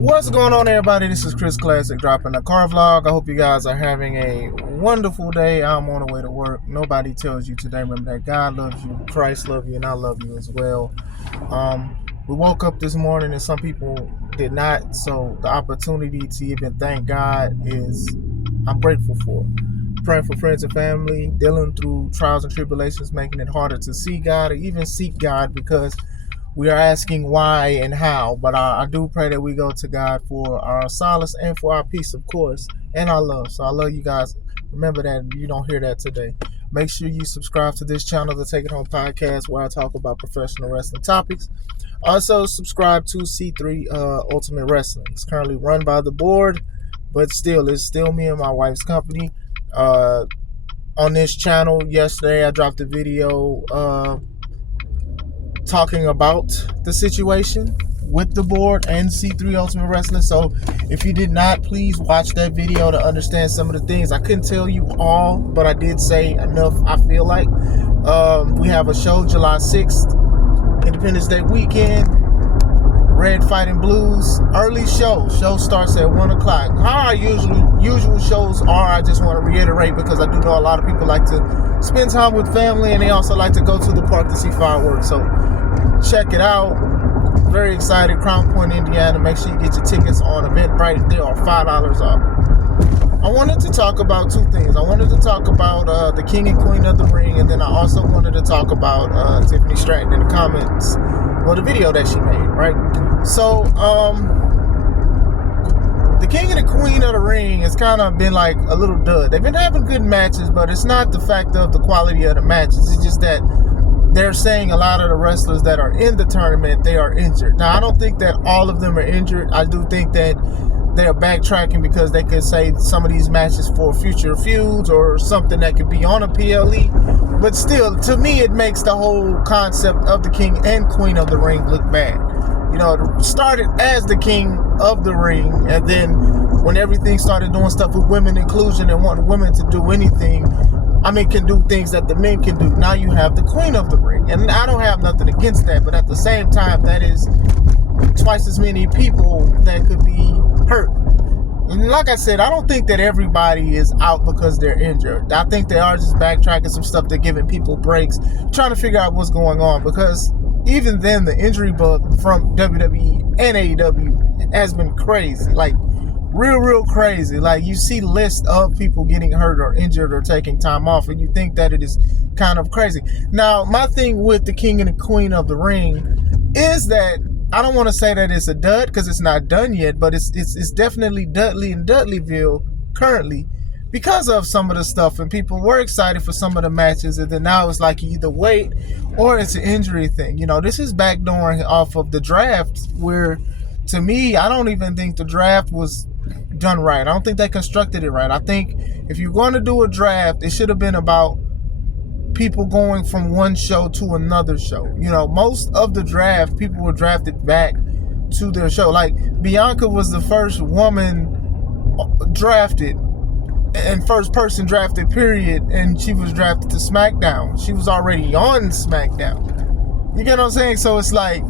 What's going on, everybody? This is Chris Classic dropping a car vlog. I hope you guys are having a wonderful day. I'm on the way to work. Nobody tells you today. Remember that God loves you, Christ loves you, and I love you as well. We woke up this morning and some people did not. So the opportunity to even thank God I'm grateful for. Praying for friends and family, dealing through trials and tribulations, making it harder to see God or even seek God because we are asking why and how, but I do pray that we go to God for our solace and for our peace, of course, and our love. So I love you guys. Remember that if you don't hear that today. Make sure you subscribe to this channel, the Take It Home Podcast, where I talk about professional wrestling topics. Also, subscribe to C3 Ultimate Wrestling. It's currently run by the board, but it's still me and my wife's company. On this channel, yesterday I dropped a video talking about the situation with the board and C3 Ultimate Wrestling. So if you did not, please watch that video to understand some of the things. I couldn't tell you all, but I did say enough, I feel like. We have a show July 6th, Independence Day weekend, Red Fighting Blues, early show. Show starts at 1 o'clock. How our usual shows are, I just want to reiterate, because I do know a lot of people like to spend time with family and they also like to go to the park to see fireworks. So check it out. Very excited. Crown Point, Indiana. Make sure you get your tickets on Eventbrite. They are $5 off. I wanted to talk about two things. I wanted to talk about the King and Queen of the Ring, and then I also wanted to talk about Tiffany Stratton in the comments, well, the video that she made, right? So, the King and the Queen of the Ring has kind of been like a little dud. They've been having good matches, but it's not the fact of the quality of the matches. It's just that they're saying a lot of the wrestlers that are in the tournament, they are injured. Now, I don't think that all of them are injured. I do think that they're backtracking because they could say some of these matches for future feuds or something that could be on a PLE. But still, to me, it makes the whole concept of the King and Queen of the Ring look bad. You know, it started as the King of the Ring, and then when everything started doing stuff with women inclusion and wanting women to do anything, can do things that the men can do. Now you have the Queen of the Ring. And I don't have nothing against that, but at the same time, that is twice as many people that could be hurt. And like I said, I don't think that everybody is out because they're injured. I think they are just backtracking some stuff. They're giving people breaks, trying to figure out what's going on, because even then, the injury bug from WWE and AEW has been crazy. Like, real crazy. Like, you see lists of people getting hurt or injured or taking time off, and you think that it is kind of crazy. Now, my thing with the King and the Queen of the Ring is that I don't want to say that it's a dud, because it's not done yet, but it's definitely Dudley and Dudleyville currently, because of some of the stuff, and people were excited for some of the matches, and then now it's like you either wait or it's an injury thing. You know, this is backdooring off of the draft, where, to me, I don't even think the draft was done right. I don't think they constructed it right. I think if you're going to do a draft, it should have been about people going from one show to another show. You know, most of the draft, people were drafted back to their show. Like, Bianca was the first woman drafted and first person drafted, period, and she was drafted to SmackDown. She was already on SmackDown. You get what I'm saying? So it's like,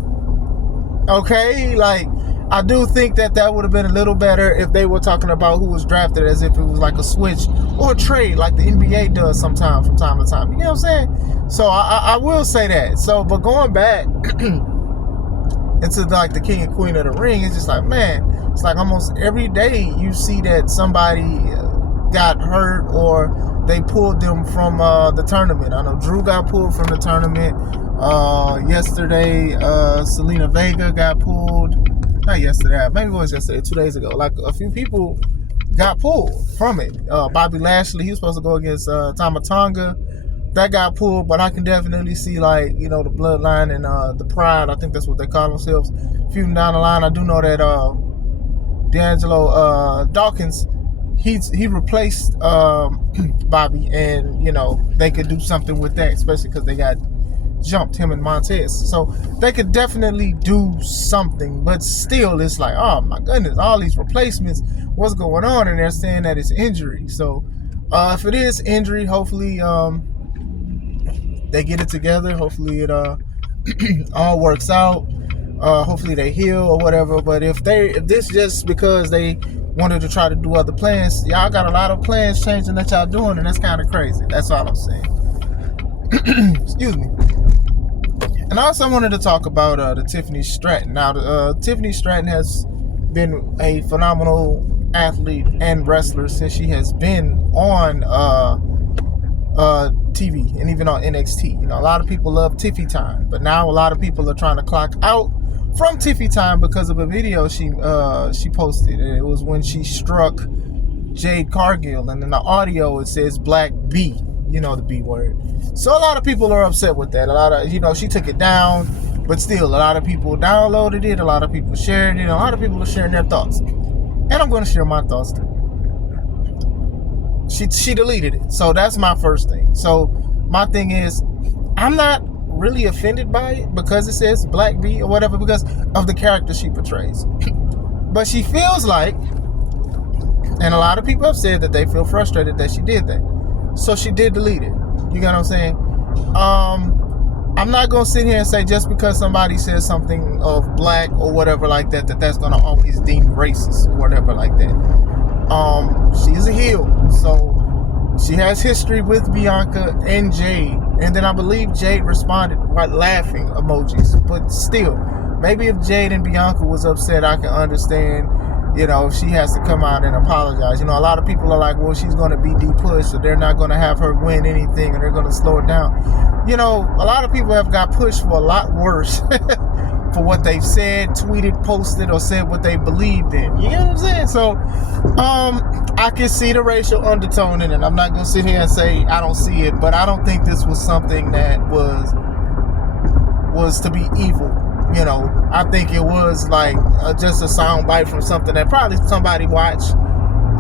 okay, like, I do think that would have been a little better if they were talking about who was drafted as if it was like a switch or a trade, like the NBA does sometimes from time to time. You know what I'm saying? So I will say that. So, but going back into like the King and Queen of the Ring, it's just like, man, it's like almost every day you see that somebody got hurt or they pulled them from the tournament. I know Drew got pulled from the tournament. Yesterday, Selena Vega got pulled. Not yesterday, maybe it was yesterday, 2 days ago. Like, a few people got pulled from it. Bobby Lashley, he was supposed to go against Tama Tonga. That got pulled, but I can definitely see, like, you know, the Bloodline and the Pride, I think that's what they call themselves, feuding down the line. I do know that D'Angelo Dawkins, he replaced Bobby, and, you know, they could do something with that, especially because they got jumped, him and Montez. So they could definitely do something, but still it's like, oh my goodness, all these replacements, what's going on? And they're saying that it's injury. So if it is injury, hopefully they get it together. Hopefully it all works out. Hopefully they heal or whatever. But if this just because they wanted to try to do other plans, y'all got a lot of plans changing that y'all doing, and that's kind of crazy. That's all I'm saying. Excuse me. And I also wanted to talk about the Tiffany Stratton. Now, Tiffany Stratton has been a phenomenal athlete and wrestler since she has been on TV and even on NXT. You know, a lot of people love Tiffy Time, but now a lot of people are trying to clock out from Tiffy Time because of a video she posted. It was when she struck Jade Cargill, and in the audio it says Black B. You know, the B word. So a lot of people are upset with that. A lot of, she took it down, but still a lot of people downloaded it, a lot of people shared it, a lot of people are sharing their thoughts. And I'm going to share my thoughts too. She deleted it. So that's my first thing. So my thing is, I'm not really offended by it because it says Black B or whatever, because of the character she portrays. But she feels like, and a lot of people have said that they feel frustrated that she did that. So she did delete it. You get what I'm saying? I'm not going to sit here and say just because somebody says something of black or whatever like that, that's going to always deem racist or whatever like that. She's a heel. So she has history with Bianca and Jade. And then I believe Jade responded with laughing emojis. But still, maybe if Jade and Bianca was upset, I can understand. If she has to come out and apologize. A lot of people are like, well, she's going to be de-pushed, so they're not going to have her win anything, and they're going to slow it down. A lot of people have got pushed for a lot worse for what they've said, tweeted, posted, or said what they believed in. You know what I'm saying? So, I can see the racial undertone in it. I'm not going to sit here and say I don't see it, but I don't think this was something that was to be evil. I think it was like just a sound bite from something that probably somebody watched.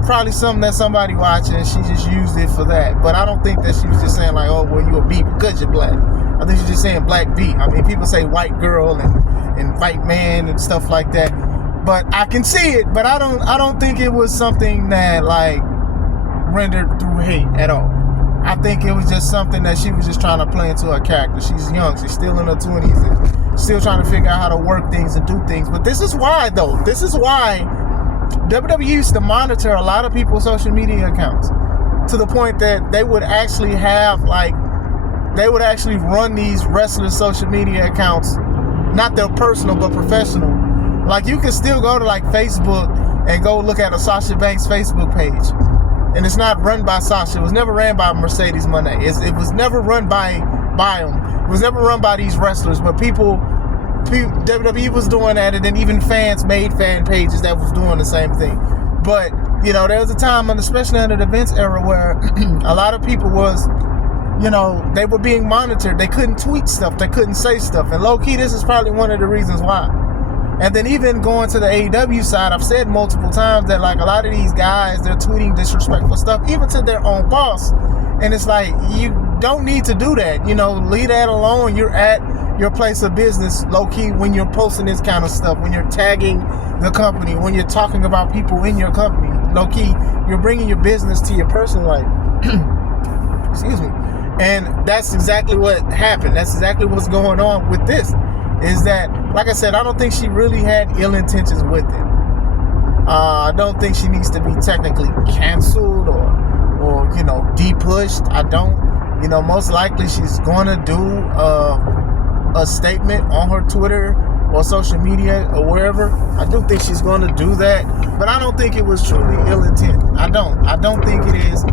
Probably something that somebody watched and she just used it for that. But I don't think that she was just saying like, oh, well, you a B because you're black. I think she's just saying black B. I mean, people say white girl and white man and stuff like that. But I can see it, but I don't think it was something that like rendered through hate at all. I think it was just something that she was just trying to play into her character. She's young. She's still in her 20s and still trying to figure out how to work things and do things. But this is why, though. This is why WWE used to monitor a lot of people's social media accounts to the point that they would actually run these wrestlers' social media accounts, not their personal, but professional. Like, you can still go to, like, Facebook and go look at a Sasha Banks Facebook page. And it's not run by Sasha. It was never ran by Mercedes Moné. It was never run by them. It was never run by these wrestlers. But WWE was doing that, and then even fans made fan pages that was doing the same thing. But, there was a time, especially under the Vince era, where a lot of people was, they were being monitored. They couldn't tweet stuff. They couldn't say stuff. And low-key, this is probably one of the reasons why. And then even going to the AEW side, I've said multiple times that like a lot of these guys, they're tweeting disrespectful stuff, even to their own boss. And it's like, you don't need to do that. Leave that alone. You're at your place of business, low-key, when you're posting this kind of stuff, when you're tagging the company, when you're talking about people in your company, low-key, you're bringing your business to your personal life. Excuse me. And that's exactly what happened. That's exactly what's going on with this. Is that, like I said, I don't think she really had ill intentions with it. I don't think she needs to be technically canceled or de-pushed. I don't. Most likely she's going to do a statement on her Twitter or social media or wherever. I do think she's going to do that, but I don't think it was truly ill intent. I don't think it is.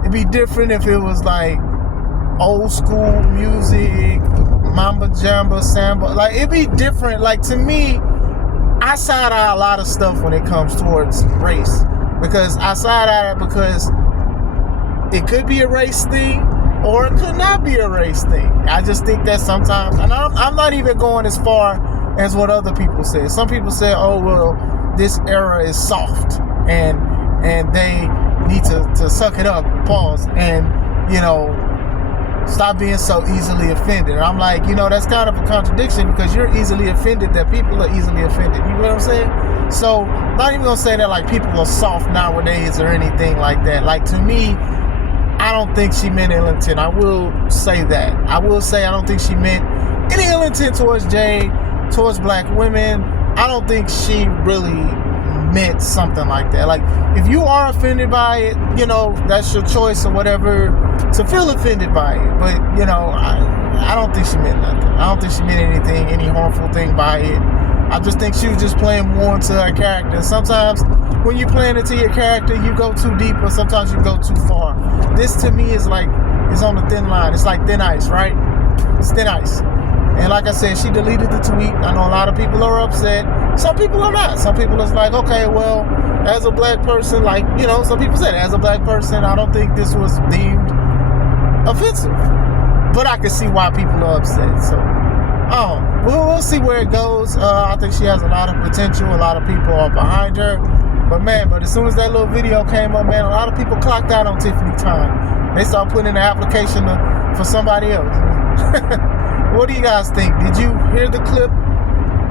It'd be different if it was like old school music, Mamba Jamba Samba, like it'd be different. Like, to me, I side eye a lot of stuff when it comes towards race, because I side eye it because it could be a race thing or it could not be a race thing. I just think that sometimes, and I'm not even going as far as what other people say. Some people say, oh, well, this era is soft and they need to suck it up, pause, and stop being so easily offended. And I'm like, that's kind of a contradiction, because you're easily offended that people are easily offended. You know what I'm saying? So, not even gonna say that like people are soft nowadays or anything like that. Like, to me, I don't think she meant ill intent. I will say that. I will say I don't think she meant any ill intent towards Jade, towards black women, I don't think she really meant something like that. Like, if you are offended by it, you know, that's your choice or whatever to feel offended by it. But, you know, I don't think she meant nothing. I don't think she meant anything, any harmful thing by it. I just think she was just playing more into her character. Sometimes when you're playing into your character, you go too deep, or sometimes you go too far. This to me is like, it's on the thin line. It's like thin ice, right? It's thin ice. And like I said, she deleted the tweet. I know a lot of people are upset. Some people are not. Some people is like, okay, well, as a black person, like, you know, some people said, as a black person, I don't think this was deemed offensive. But I can see why people are upset. So, we'll see where it goes. I think she has a lot of potential. A lot of people are behind her. But as soon as that little video came up, man, a lot of people clocked out on Tiffany time. They started putting in an application for somebody else. What do you guys think? Did you hear the clip?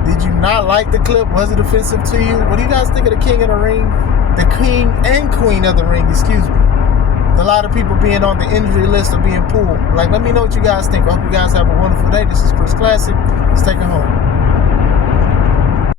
Did you not like the clip? Was it offensive to you? What do you guys think of the King of the Ring? The King and Queen of the Ring, excuse me. A lot of people being on the injury list or being pulled. Like, let me know what you guys think. I hope you guys have a wonderful day. This is Chris Classic. Let's take it home.